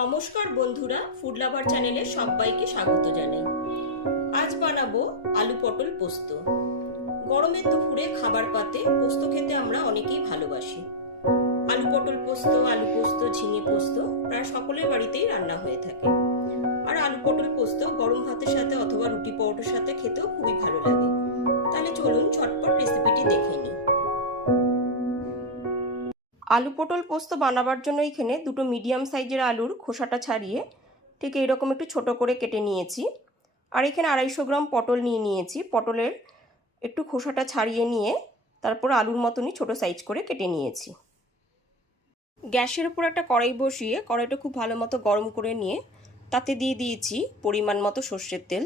নমস্কার বন্ধুরা food lover চ্যানেলে সবাইকে স্বাগত জানাই। আজ বানাবো আলু পটল পোস্ত। গরমের দুপুরে খাবার পাতে পোস্ত খেতে আমরা অনেকেই ভালোবাসি। আলু পটল পোস্ত, আলু পোস্ত, ঝিঙে পোস্ত প্রায় সকলের বাড়িতেই রান্না হয়ে থাকে। আর আলু পটল পোস্ত গরম ভাতের সাথে অথবা রুটি পরোটার সাথে খেতেও খুবই ভালো লাগে। তাহলে চলুন ঝটপট রেসিপিটি দেখে নিই। আলু পটল পোস্ত বানাবার জন্য এখানে দুটো মিডিয়াম সাইজের আলুর খোসাটা ছাড়িয়ে ঠিক এইরকম একটু ছোট করে কেটে নিয়েছি। আর এখানে আড়াইশো গ্রাম পটল নিয়ে নিয়েছি। পটলের একটু খোসাটা ছাড়িয়ে নিয়ে তারপর আলুর মতনই ছোট সাইজ করে কেটে নিয়েছি। গ্যাসের উপর একটা কড়াই বসিয়ে কড়াইটা খুব ভালো মতো গরম করে নিয়ে তাতে দিয়ে দিয়েছি পরিমাণ মতো সর্ষের তেল।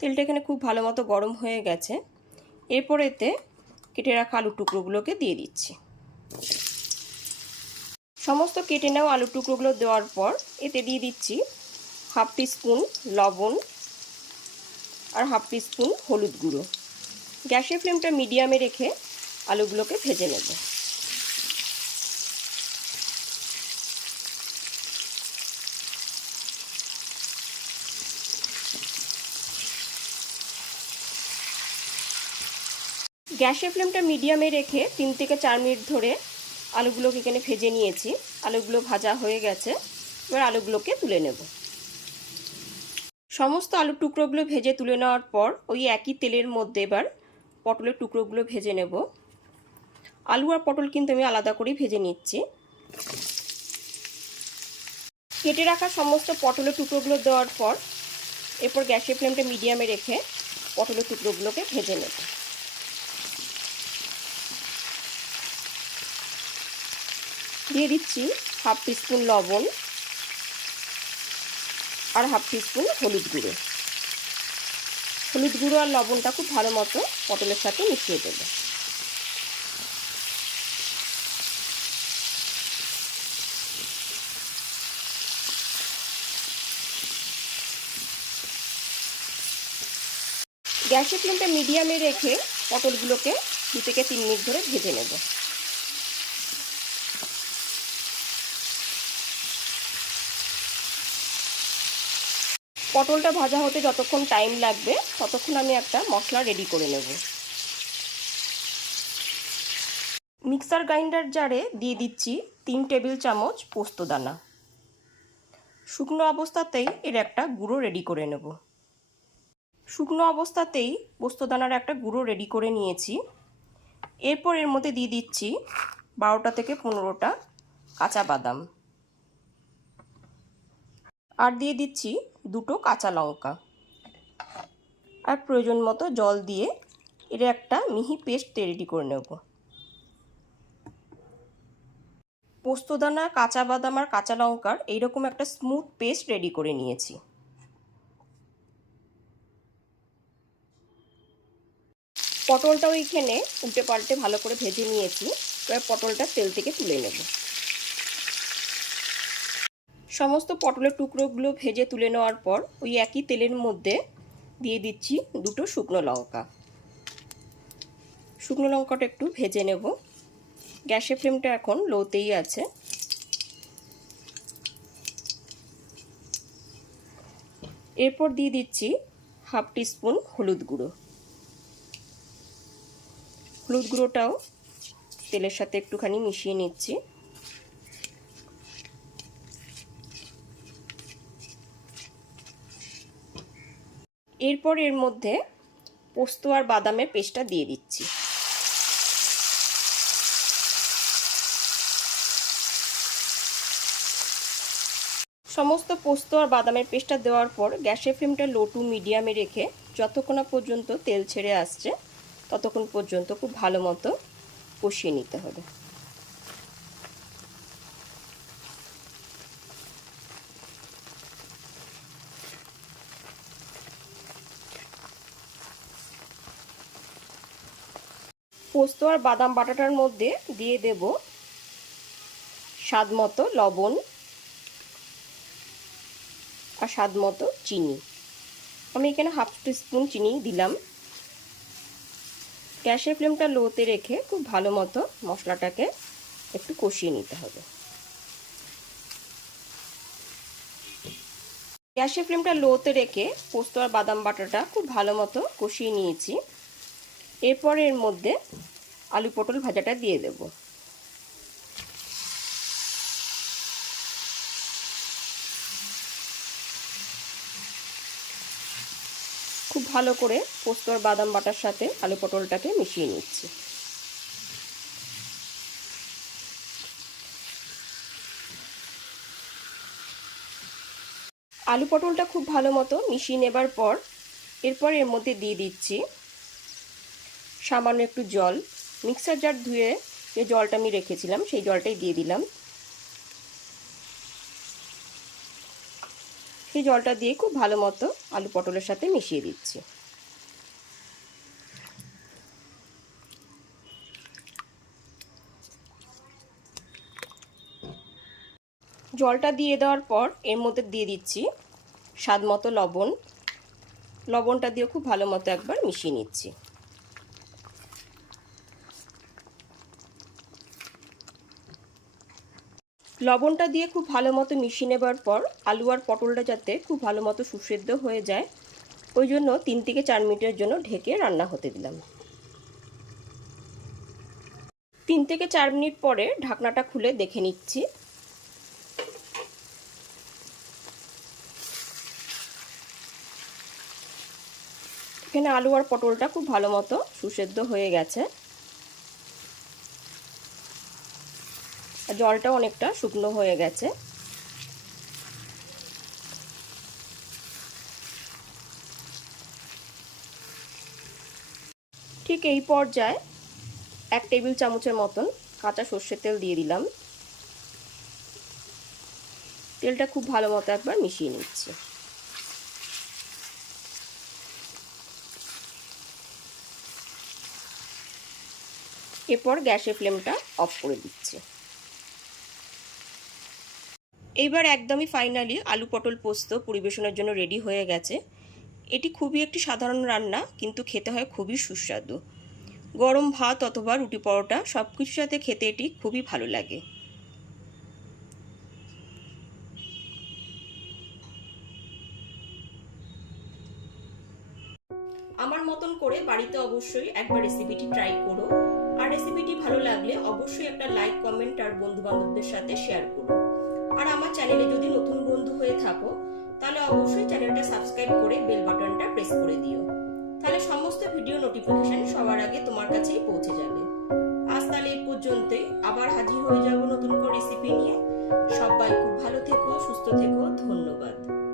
তেলটা এখানে খুব ভালো মতো গরম হয়ে গেছে। এরপর এতে কেটে রাখা আলুর টুকরোগুলোকে দিয়ে দিচ্ছি। সমস্ত কেটে নেওয়া আলুর টুকরোগুলো দেওয়ার পর এতে দিয়ে দিচ্ছি হাফ স্পুন লবণ আর হাফ স্পুন হলুদ গুঁড়ো। গ্যাসের ফ্লেমটা মিডিয়ামে রেখে আলুগুলোকে ভেজে নেব। গ্যাসের ফ্লেমটা মিডিয়ামে রেখে তিন থেকে চার মিনিট ধরে আলুগুলোকে এখানে ভেজে নিয়েছি। আলুগুলো ভাজা হয়ে গেছে। এবার আলুগুলোকে তুলে নেব। সমস্ত আলুর টুকরোগুলো ভেজে তুলে নেওয়ার পর ওই একই তেলের মধ্যে এবার পটলের টুকরোগুলো ভেজে নেব। আলু আর পটল কিন্তু আমি আলাদা করেই ভেজে নিচ্ছি। কেটে রাখা সমস্ত পটলের টুকরোগুলো দেওয়ার পর এরপর গ্যাসের ফ্লেমটা মিডিয়ামে রেখে পটলের টুকরোগুলোকে ভেজে নেব। দিয়ে দিচ্ছি হাফ টিস্পুন লবণ আর হাফ টিস্পুন হলুদ গুঁড়ো। হলুদ গুঁড়ো আর লবণটা খুব ভালো মতো পটলের সাথে মিশিয়ে দেবো। গ্যাসের ফ্লেমটা মিডিয়ামে রেখে পটলগুলোকে দু থেকে তিন মিনিট ধরে ভেজে নেব। পটলটা ভাজা হতে যতক্ষণ টাইম লাগবে, ততক্ষণ আমি একটা মশলা রেডি করে নেব। মিক্সার গ্রাইন্ডার জারে দিয়ে দিচ্ছি তিন টেবিল চামচ পোস্তদানা শুকনো অবস্থাতেই এর একটা গুঁড়ো রেডি করে নেব। শুকনো অবস্থাতেই পোস্তদানার একটা গুঁড়ো রেডি করে নিয়েছি। এরপর এর মধ্যে দিয়ে দিচ্ছি বারোটা থেকে পনেরোটা কাঁচা বাদাম। আর দিয়ে দিচ্ছি দুটো কাঁচা লঙ্কা। আর প্রয়োজন মতো জল দিয়ে এর একটা মিহি পেস্ট রেডি করে নেব। পোস্তদানা কাঁচা বাদাম আর কাঁচা লঙ্কার এইরকম একটা স্মুথ পেস্ট রেডি করে নিয়েছি। পটলটাও এইখানে উল্টে পাল্টে ভালো করে ভেজে নিয়েছি। এবার পটলটা তেল থেকে তুলে নেব। সমস্ত পটলের টুকরোগুলো ভেজে তুলে নেওয়ার পর ওই একই তেলের মধ্যে দিয়ে দিচ্ছি দুটো শুকনো লঙ্কা। শুকনো লঙ্কাটা একটু ভেজে নেব। গ্যাসের ফ্লেমটা এখন লোতেই আছে। এরপর দিয়ে দিচ্ছি হাফ টিস্পুন হলুদ গুঁড়ো। হলুদ গুঁড়োটাও তেলের সাথে একটুখানি মিশিয়ে নিচ্ছি। এরপর এর মধ্যে পোস্ত আর বাদামের পেস্টটা দিয়ে দিচ্ছি। সমস্ত পোস্ত আর বাদামের পেস্টটা দেওয়ার পর গ্যাসের ফ্লেমটা লো টু মিডিয়ামে রেখে যতক্ষণ পর্যন্ত তেল ছেড়ে আসছে, ততক্ষণ পর্যন্ত খুব ভালো মতো কষিয়ে নিতে হবে। পোস্ত আর বাদাম বাটাটার মধ্যে দিয়ে দেব স্বাদ মতো লবণ আর স্বাদ মতো চিনি। আমি এখানে হাফ স্পুন চিনি দিলাম। গ্যাসের ফ্লেমটা লোতে রেখে খুব ভালো মতো মশলাটাকে একটু কষিয়ে নিতে হবে। গ্যাসের ফ্লেমটা লোতে রেখে পোস্ত আর বাদাম বাটাটা খুব ভালো মতো কষিয়ে নিয়েছি। এরপর এর মধ্যে আলু পটল ভাজাটা দিয়ে দেব। খুব ভালো করে পোস্তর বাদাম বাটার সাথে আলু পটলটাকে মিশিয়ে নিচ্ছি। আলু পটলটা খুব ভালো মতো মিশিয়ে নেবার পর এরপর এর মধ্যে দিয়ে দিচ্ছি সামান্য একটু জল। মিক্সার জার ধুয়ে যে জলটা আমি রেখেছিলাম, সেই জলটাই দিয়ে দিলাম। সেই জলটা দিয়ে খুব ভালো মতো আলু পটলের সাথে মিশিয়ে দিচ্ছি। জলটা দিয়ে দেওয়ার পর এর মধ্যে দিয়ে দিচ্ছি স্বাদ মতো লবণ। লবণটা দিয়ে খুব ভালো মতো একবার মিশিয়ে নিচ্ছি। লবণটা দিয়ে খুব ভালো মতো মিশিয়ে নেবার পর আলু আর পটলটা যাতে খুব ভালো মতো সুসেদ্ধ হয়ে যায়, ওই জন্য তিন থেকে চার মিনিটের জন্য ঢেকে রান্না হতে দিলাম। তিন থেকে চার মিনিট পরে ঢাকনাটা খুলে দেখে নিচ্ছি। এখানে আলু আর পটলটা খুব ভালো মতো সুসেদ্ধ হয়ে গেছে। জলটা অনেকটা শুকনো হয়ে গেছে। ঠিক এই পর্যায়ে এক টেবিল চামচের মতন কাঁচা সর্ষের তেল দিয়ে দিলাম। তেলটা খুব ভালো মতো একবার মিশিয়ে নিচ্ছি। এরপর গ্যাসের ফ্লেমটা অফ করে দিচ্ছি। এইবার একদমই ফাইনালি আলু পটল পোস্ত পরিবেশনের জন্য রেডি হয়ে গেছে। এটি খুবই একটি সাধারণ রান্না, কিন্তু খেতে হয় খুবই সুস্বাদু। গরম ভাত অথবা রুটি পরোটা সব কিছুর সাথে খেতে এটি খুবই ভালো লাগে। আমার মতন করে বাড়িতে অবশ্যই একবার রেসিপিটি ট্রাই করো। আর রেসিপিটি ভালো লাগলে অবশ্যই একটা লাইক কমেন্ট আর বন্ধু বান্ধবদের সাথে শেয়ার করো। আর আমার চ্যানেলে যদি নতুন বন্ধু হয়ে থাকো, তাহলে অবশ্যই চ্যানেলটা সাবস্ক্রাইব করে বেল বাটনটা প্রেস করে দিও। তাহলে সমস্ত ভিডিও নোটিফিকেশন সবার আগে তোমার কাছেই পৌঁছে যাবে। আজ তাহলে এই পর্যন্তই। আবার হাজির হয়ে যাব নতুন করে রেসিপি নিয়ে। সবাই খুব ভালো থেকো